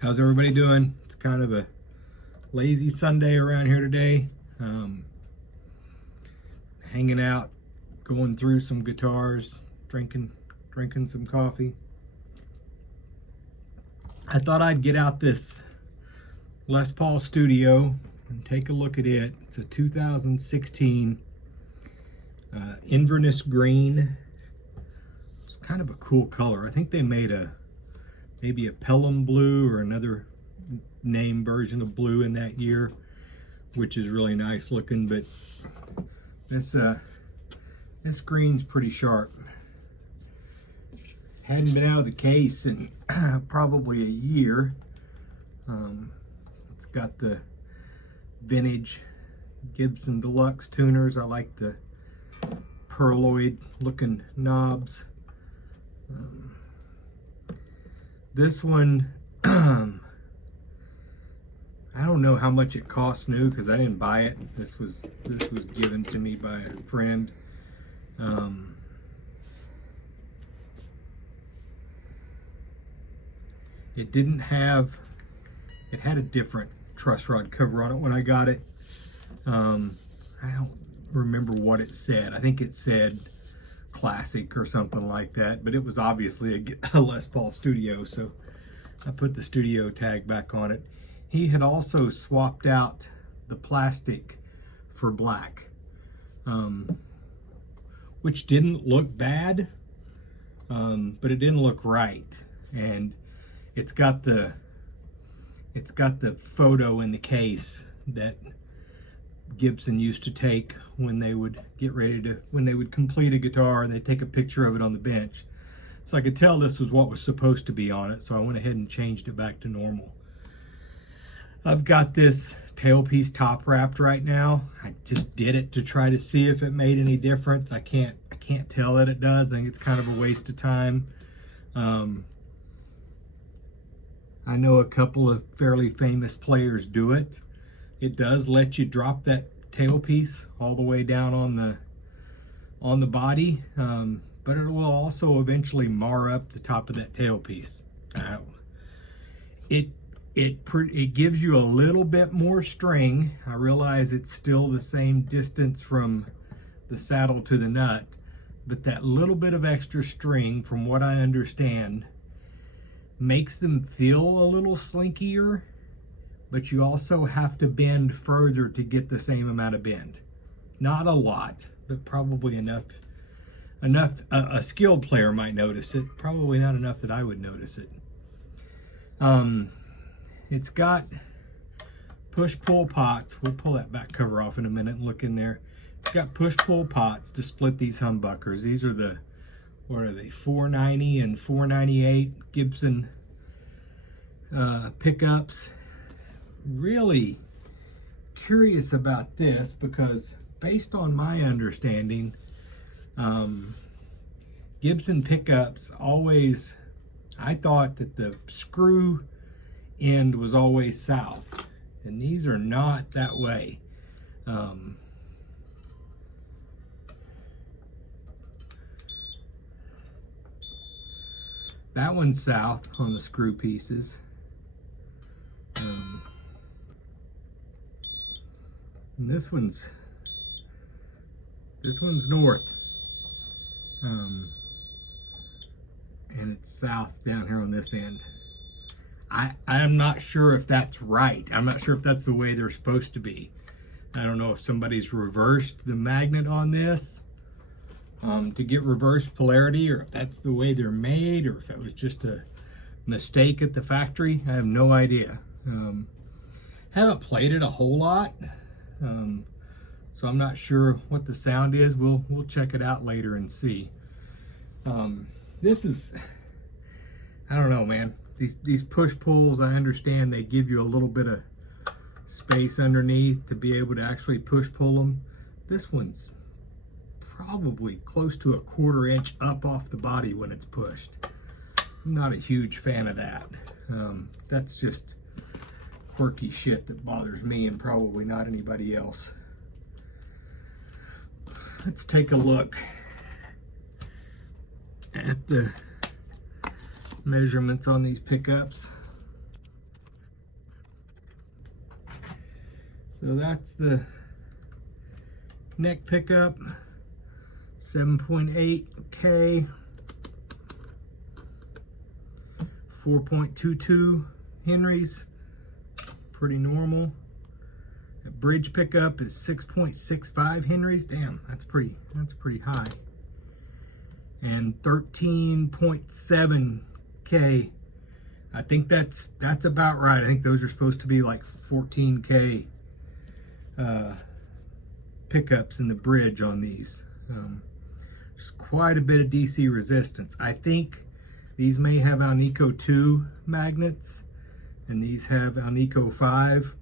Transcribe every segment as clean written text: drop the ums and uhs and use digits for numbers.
How's everybody doing? It's kind of a lazy Sunday around here today. Hanging out, going through some guitars, drinking some coffee. I thought I'd get out this Les Paul Studio and take a look at it. It's a 2016 Inverness green. It's kind of a cool color. I think they made maybe a Pelham blue or another name version of blue in that year, which is really nice looking, but this green's pretty sharp. Hadn't been out of the case in probably a year. It's got the vintage Gibson Deluxe tuners. I like the pearloid looking knobs. This one, I don't know how much it costs new because I didn't buy it. This was given to me by a friend. It didn't have, it had a different truss rod cover on it when I got it. I don't remember what it said. I think it said classic or something like that, but it was obviously a Les Paul Studio, so I put the studio tag back on it. He had also swapped out the plastic for black, which didn't look bad, but it didn't look right. And it's got the photo in the case that Gibson used to take when they would when they would complete a guitar, and they'd take a picture of it on the bench. So I could tell this was what was supposed to be on it, so I went ahead and changed it back to normal. I've got this tailpiece top wrapped right now. I just did it to try to see if it made any difference. I can't tell that it does. I think it's kind of a waste of time. I know a couple of fairly famous players do it. It does let you drop that tailpiece all the way down on the body, but it will also eventually mar up the top of that tailpiece. It gives you a little bit more string. I realize it's still the same distance from the saddle to the nut, but that little bit of extra string, from what I understand, makes them feel a little slinkier, but you also have to bend further to get the same amount of bend. Not a lot, but probably enough a skilled player might notice it. Probably not enough that I would notice it. It's got push-pull pots. We'll pull that back cover off in a minute and look in there. It's got push-pull pots to split these humbuckers. These are the, what are they, 490 and 498 Gibson pickups. Really curious about this because based on my understanding, Gibson pickups always, I thought that the screw end was always south, and these are not that way. That one's south on the screw pieces. And this one's north, and it's south down here on this end. I'm not sure if that's right. I'm not sure if that's the way they're supposed to be. I don't know if somebody's reversed the magnet on this to get reverse polarity, or if that's the way they're made, or if it was just a mistake at the factory. I have no idea. Haven't played it a whole lot, so I'm not sure what the sound is. We'll check it out later and see. This is, I don't know, man. These push pulls, I understand they give you a little bit of space underneath to be able to actually push pull them. This one's probably close to a 1/4 inch up off the body when it's pushed. I'm not a huge fan of that. That's just quirky shit that bothers me and probably not anybody else. Let's take a look at the measurements on these pickups. So that's the neck pickup, 7.8K, 4.22 Henrys, pretty normal. The bridge pickup is 6.65 Henrys. Damn, that's pretty high. And 13.7K. I think that's about right. I think those are supposed to be like 14K pickups in the bridge on these. There's quite a bit of DC resistance. I think these may have Alnico 2 magnets, and these have Alnico 5.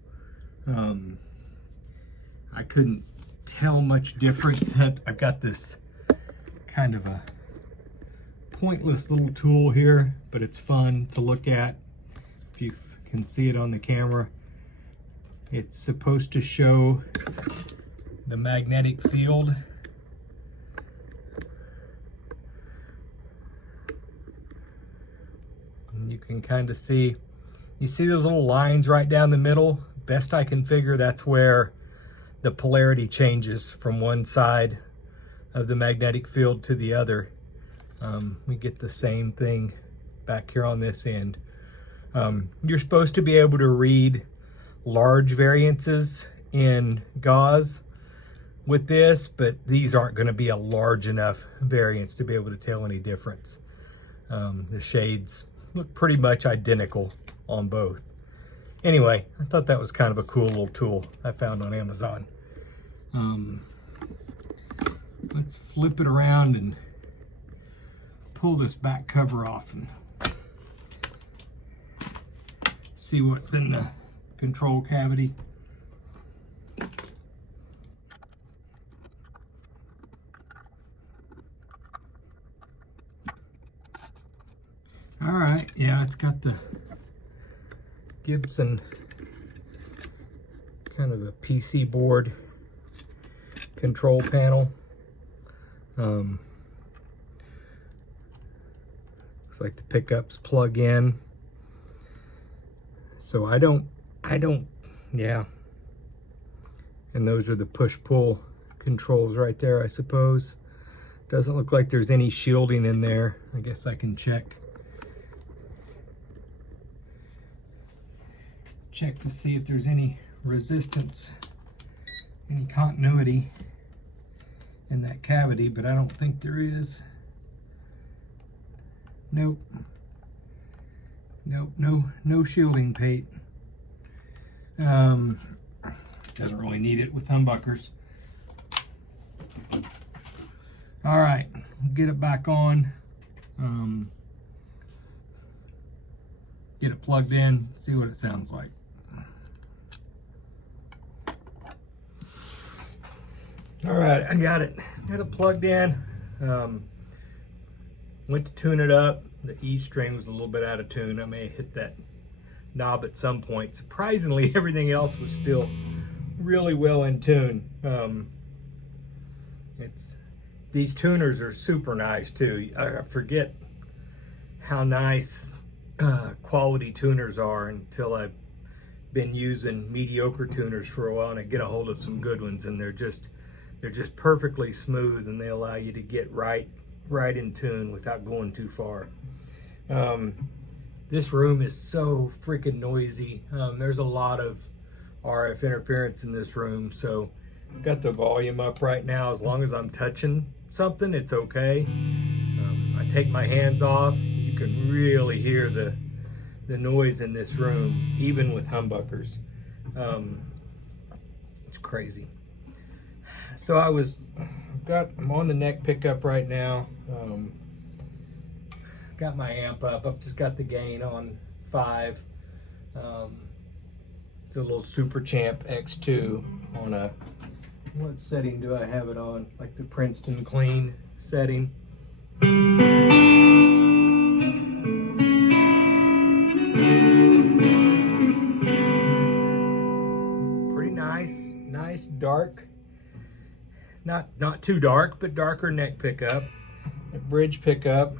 I couldn't tell much difference. I've got this kind of a pointless little tool here, but it's fun to look at. If you can see it on the camera, it's supposed to show the magnetic field. And you can kind of see, you see those little lines right down the middle? Best I can figure, that's where the polarity changes from one side of the magnetic field to the other. We get the same thing back here on this end. You're supposed to be able to read large variances in gauze with this, but these aren't going to be a large enough variance to be able to tell any difference. The shades look pretty much identical on both. Anyway, I thought that was kind of a cool little tool I found on Amazon. Let's flip it around and pull this back cover off and see what's in the control cavity. All right, yeah, it's got the Gibson kind of a PC board control panel. Looks like the pickups plug in. So I don't, yeah. And those are the push-pull controls right there, I suppose. Doesn't look like there's any shielding in there. I guess I can check to see if there's any resistance, any continuity in that cavity, but I don't think there is. Nope. Nope, no shielding paint. Doesn't really need it with humbuckers. All right, we'll get it back on. Get it plugged in, see what it sounds like. All right, I got it plugged in. Went to tune it up. The E string was a little bit out of tune. I may have hit that knob at some point. Surprisingly, everything else was still really well in tune. These tuners are super nice too. I forget how nice quality tuners are until I've been using mediocre tuners for a while, and I get a hold of some good ones, and they're just perfectly smooth, and they allow you to get right in tune without going too far. This room is so freaking noisy. There's a lot of RF interference in this room, so I've got the volume up right now. As long as I'm touching something, it's okay. I take my hands off, you can really hear the noise in this room, even with humbuckers. It's crazy. So I'm on the neck pickup right now. Got my amp up. I've just got the gain on 5. It's a little Super Champ X2 on a, what setting do I have it on? Like the Princeton Clean setting. Pretty nice dark. Not too dark, but darker neck pickup. A bridge pickup.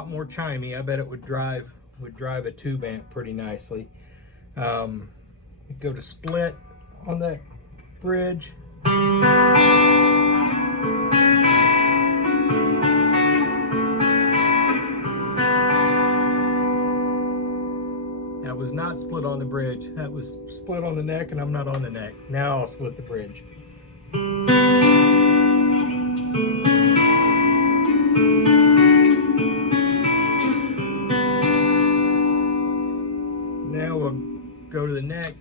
lot more chimey. I bet it would drive a tube amp pretty nicely. Go to split on that bridge. That was not split on the bridge. That was split on the neck, and I'm not on the neck. Now I'll split the bridge. Now we'll go to the neck.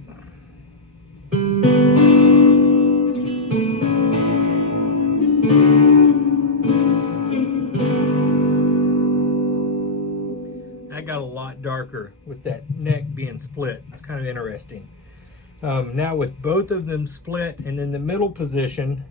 That got a lot darker with that neck being split. It's kind of interesting. Now with both of them split and in the middle position,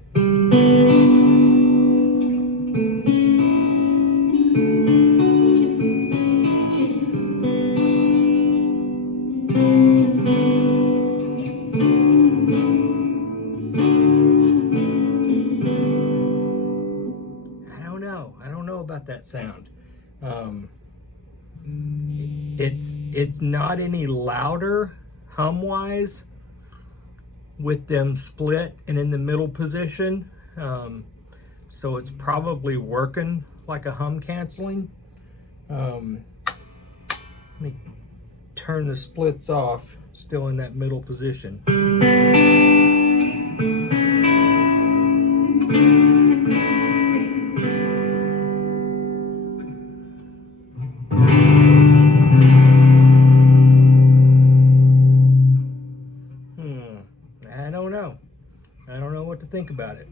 I don't know about that sound. It's not any louder hum-wise with them split and in the middle position. So it's probably working like a hum canceling. Let me turn the splits off, still in that middle position. I don't know what to think about it.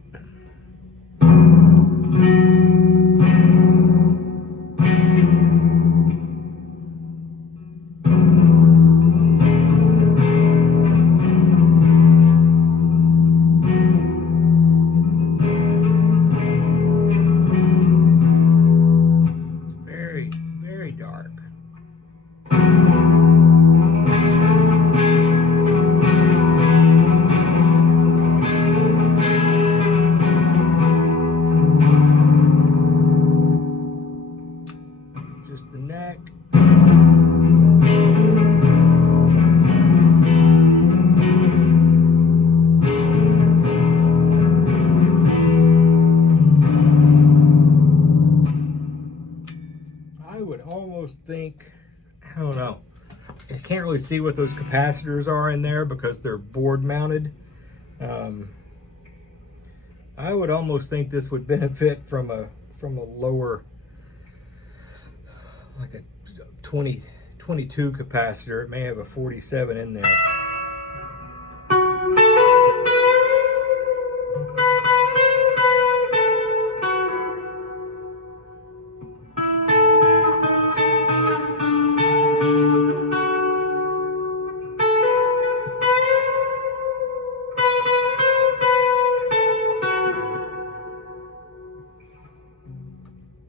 Very, very dark. Just the neck. I would almost think, I don't know, I can't really see what those capacitors are in there because they're board mounted. I would almost think this would benefit from a lower, like a 22 capacitor. It may have a 47 in there.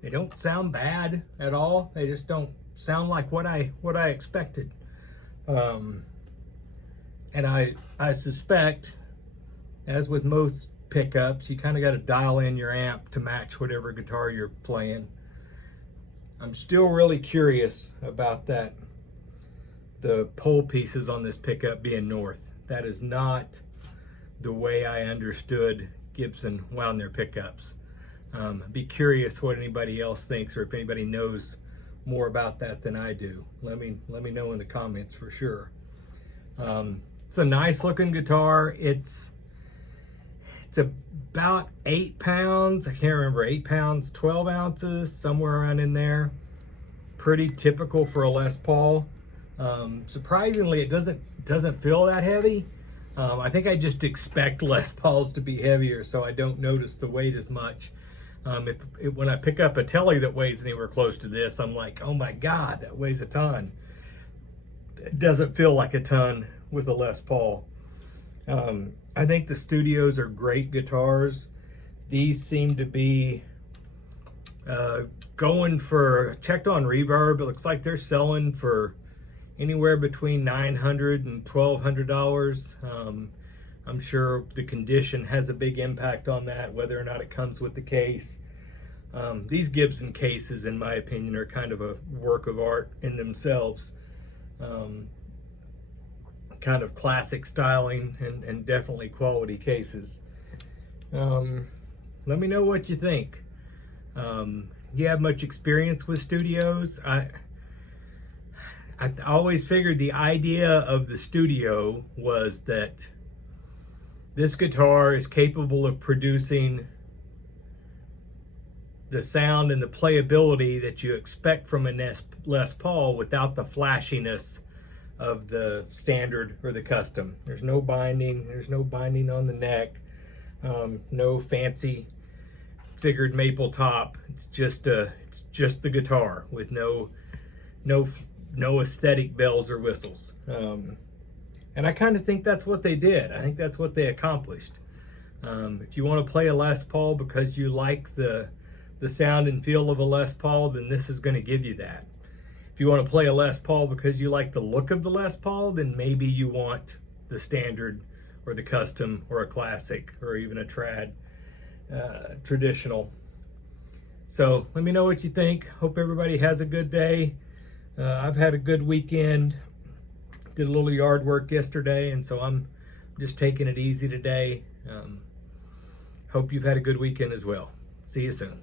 They don't sound bad at all. They just don't sound like what I expected. And I suspect, as with most pickups, you kind of got to dial in your amp to match whatever guitar you're playing. I'm still really curious about that, the pole pieces on this pickup being north. That is not the way I understood Gibson wound their pickups. Be curious what anybody else thinks, or if anybody knows more about that than I do. Let me know in the comments for sure. It's a nice looking guitar. It's about 8 pounds. I can't remember, 8 pounds, 12 ounces, somewhere around in there. Pretty typical for a Les Paul. Surprisingly, it doesn't feel that heavy. I think I just expect Les Pauls to be heavier, so I don't notice the weight as much. When I pick up a Tele that weighs anywhere close to this, I'm like, oh my God, that weighs a ton. It doesn't feel like a ton with a Les Paul. I think the Studios are great guitars. These seem to be going for, checked on Reverb, it looks like they're selling for anywhere between $900 and $1,200. I'm sure the condition has a big impact on that, whether or not it comes with the case. These Gibson cases, in my opinion, are kind of a work of art in themselves. Kind of classic styling and definitely quality cases. Let me know what you think. You have much experience with studios? I always figured the idea of the studio was that this guitar is capable of producing the sound and the playability that you expect from a Les Paul without the flashiness of the standard or the custom. There's no binding on the neck, no fancy figured maple top. It's just the guitar with no aesthetic bells or whistles. And I kind of think that's what they did. I think that's what they accomplished. If you want to play a Les Paul because you like the sound and feel of a Les Paul, then this is going to give you that. If you want to play a Les Paul because you like the look of the Les Paul, then maybe you want the standard or the custom or a classic or even a trad traditional. So let me know what you think. Hope everybody has a good day. I've had a good weekend. Did a little yard work yesterday, and so I'm just taking it easy today. Hope you've had a good weekend as well. See you soon.